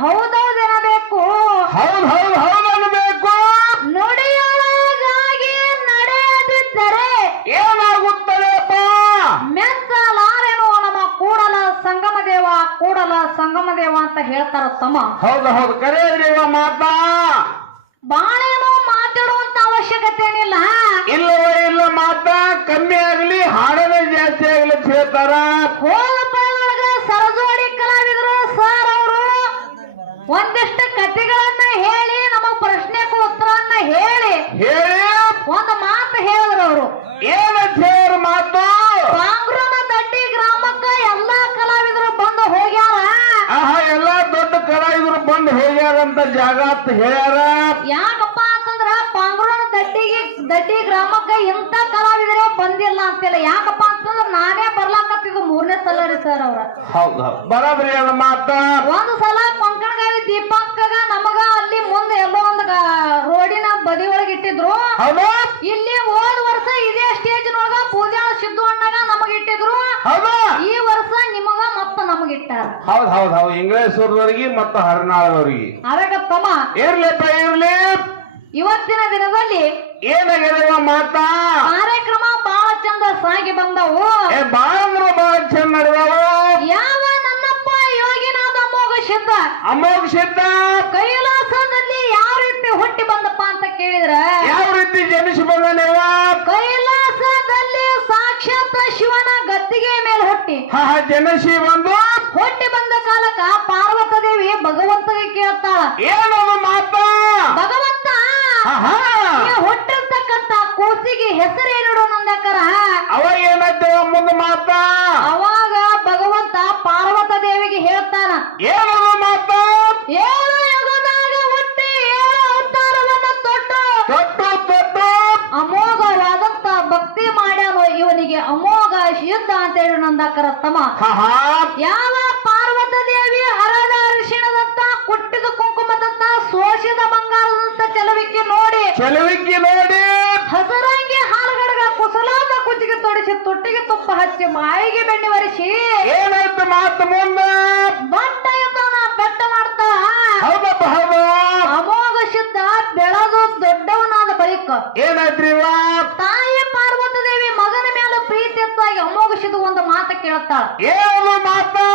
ಹೌದೌದೆನಬೇಕು? ಹೌದು ಹೌದು ಹೌದ್ ಅನ್ಬೇಕು ನುಡಿಯೊಳಗಾಗಿ ನಡೆಯದಿದ್ದರೆ ಏನಾಗುತ್ತದೆಪ್ಪ? ಮೆಚ್ಚಲಾರೆನು ನಮ್ಮ ಕೂಡಲ ಸಂಗಮ ದೇವ ಕೂಡಲ ಸಂಗಮ ದೇವ ಅಂತ ಹೇಳ್ತಾರ ತಮ್ಮ. ಹೌದು ಹೌದು. ಇವ ಮಾತಾ? ಬಾಳೇನೋ ಮಾತಾಡುವಂತ ಅವಶ್ಯಕತೆ ಏನಿಲ್ಲ ಇಲ್ಲವ ಇಲ್ಲ ಮಾತಾ ಕಮ್ಮಿ ಆಗ್ಲಿ ಹಾಡದ ಜಾಸ್ತಿ ಆಗ್ಲಿ ಅಂತ ಹೇಳ್ತಾರ ಹೋದ ಪದದೊಳಗ ಸರಜೋಡಿ ಕಲಾವಿದರು ಸರ್ ಅವರು ಒಂದಿಷ್ಟು ಕಥೆಗಳನ್ನ ಹೇಳಿ ನಮ್ಮ ಪ್ರಶ್ನೆಗೂ ಉತ್ತರನ್ನ ಹೇಳಿ. ಹೇಳಿ. ಒಂದು ಮಾತು ಹೇಳಿದ್ರು ಅವರು. ಏನಂತ ಹೇಳ ಮಾತು? ಕಾಂಗ್ರೂನ ದಡ್ಡಿ ಗ್ರಾಮಕ್ಕೆ ಎಲ್ಲಾ ಕಲಾವಿದರು ಬಂದು ಹೋಗ್ಯಾರ. ಆಹಾ ಎಲ್ಲಾ ದೊಡ್ಡ ಕಲಾವಿದರು ಬಂದು ಹೋಗ್ಯಾರಂತ ಜಾಗ ಅಂತ ಹೇಳ್ಯಾರ? ಯಾಕಪ್ಪ ಅಂತಂದ್ರ ಪಾಂಗ್ರೋನ ದಡ್ಡಿಗೆ ದಡ್ಡಿ ಗ್ರಾಮಕ್ಕೆ ಇಂಥ ಕಲಾವಿದರೇ ಬಂದಿಲ್ಲ ಅಂತಿಲ್ಲ. ಯಾಕಪ್ಪ ಅಂತಂದ್ರ ನಾನೇ ಬರ್ಲಾಕತ್ತಿದ್ದು ಮೂರನೇ ಸಲ ರೀ ಸರ್ ಅವ್ರ. ಹೌದು ಹೌದು. ಬರೋದ್ರಿ ಅದ ಮಾತ. ಒಂದು ಸಲ ದೀಪಕ್ಕಗ ನಮಗ ಅಲ್ಲಿ ಮುಂದೆ ಎಲ್ಲೋ ಒಂದು ರೋಡಿನ ಬದಿ ಒಳಗೆ ಇಟ್ಟಿದ್ರು. ಇಲ್ಲಿ ಹೋದ ವರ್ಷ ಇದೇ ಸ್ಟೇಜ್ ನೊಳಗ ಪೂಜಾ ಸಿದ್ದು ಅಣ್ಣಗ ನಮಗ ಇಟ್ಟಿದ್ರು. ಈ ವರ್ಷ ನಿಮಗ ಮತ್ತ ನಮಗ ಇಟ್ಟಾರ. ಹೌದ್ ಹೌದ್ ಹೌದು. ಇಂಗ್ಲೇಶ್ವರದವ್ರಿಗೆ ಮತ್ತ ಹರಿನಾಳದವ್ರಿಗೆ. ಅವಾಗ ತಮ್ಮ ಇರ್ಲಿಪ್ಪ ಇರ್ಲಿ. ಇವತ್ತಿನ ದಿನದಲ್ಲಿ ಏನಾಗ್ಯದ ಮಾತಾ? ಕಾರ್ಯಕ್ರಮ ಬಹಳ ಚಂದ ಸಾಗಿ ಬಂದವು. ಅಂದ್ರ ಬಾಳ ಚಂದ ಅಮೋಘ ಸಿದ್ಧ ಕೈಲಾಸದಲ್ಲಿ ಯಾವ ರೀತಿ ಹುಟ್ಟಿ ಬಂದಪ್ಪ ಅಂತ ಕೇಳಿದ್ರ ಯಾವ ರೀತಿ ಜನಿಸಿ ಬಂದನೇವ? ಕೈಲಾಸದಲ್ಲಿ ಸಾಕ್ಷಾತ್ ಶಿವನ ಗದ್ದಿಗೆ ಮೇಲೆ ಹುಟ್ಟಿ. ಹಾ ಜನಿಸಿ ಬಂದು. ಹುಟ್ಟಿ ಬಂದ ಕಾಲಕ್ಕ ಪಾರ್ವತ ದೇವಿ ಭಗವಂತಗೆ ಕೇಳ್ತಾಳ. ಏನದು ಮಾತಾ. ಭಗವಂತ ಹುಟ್ಟಿರ್ತಕ್ಕಂತ ಕೂಸಿಗೆ ಹೆಸರೇನಿಡು ನಂದಕರ ಅವ ಏನಾಯ್ತವ ಮುಂದ ಮಾತಾ ಅವಾಗ ಭಗವಂತ ಪಾರ್ವತ ದೇವಿಗೆ ಹೇಳ್ತಾನ ಏನದು ಮಾತಾ ಏಳು ಯುಗದಾಗ ಹುಟ್ಟಿ ಏಳು ಅವತಾರವನ್ನ ತೊಟ್ಟು ತೊಟ್ಟು ತೊಟ್ಟು. ಅಮೋಘವಾದಂತ ಭಕ್ತಿ ಮಾಡ್ಯಾನೋ ಇವನಿಗೆ ಅಮೋಘ ಶುದ್ಧ ಅಂತ ಹೇಳಿ ನಂದ ಹಾ ಯಾವ ಪಾರ್ವತ ದೇವಿ ಹರದ ಅರಿಶಿಣದಂತ ಕುಟ್ಟಿದ ಕುಂಕುಮದಂತ ಸೋಷಿದ ಬಂಗಾರದಂತ ಚಲುವಿಕೆ ನೋಡಿ ಚೆಲುವಿಕೆ ನೋಡಿ. ಹಸರಂಗಿ ಹಾಲುಗಡಗ ಕುಸಲಾದ ಕುಚ್ಚಿಗೆ ತೊಡಿಸಿ ತೊಟ್ಟಿಗೆ ತುಪ್ಪ ಹಚ್ಚಿ ಮಾಯಿಗೆ ಬೆಣ್ಣೆ ಒರೆಸಿ ಏನಾಯ್ತು ಮಾತು ಮುಂದ? ದೊಡ್ಡವನಾದ ಬಳಿಕ ತಾಯಿ ಪಾರ್ವತ ದೇವಿ ಮಗನ ಮೇಲೆ ಪ್ರೀತಿ ಹೆಚ್ಚಾಗಿ ಅಮೋಘ ಸಿದ್ಧ ಒಂದು ಮಾತು ಕೇಳ್ತಾಳ ಏನು ಮಾತಾ?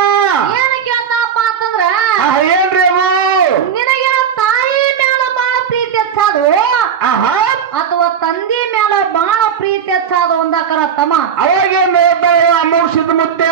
ಏನ ಕೇಳ್ತಾಳಪ್ಪ ಅಂತಂದ್ರ ಏನ್ರಿ ಅವು? ನಿನಗೆ ತಾಯಿ ಮೇಲೆ ಬಹಳ ಪ್ರೀತಿ ಹೆಚ್ಚಾದು ಅಥವಾ ತಂದಿ ಮೇಲೆ ಬಹಳ ಪ್ರೀತಿ ಹೆಚ್ಚಾದ ಒಂದಾಕರ ತಮ್ಮ. ಅವಾಗೇನ್ ಅಮೋಘಿಸಿದ ಮುತ್ಯ?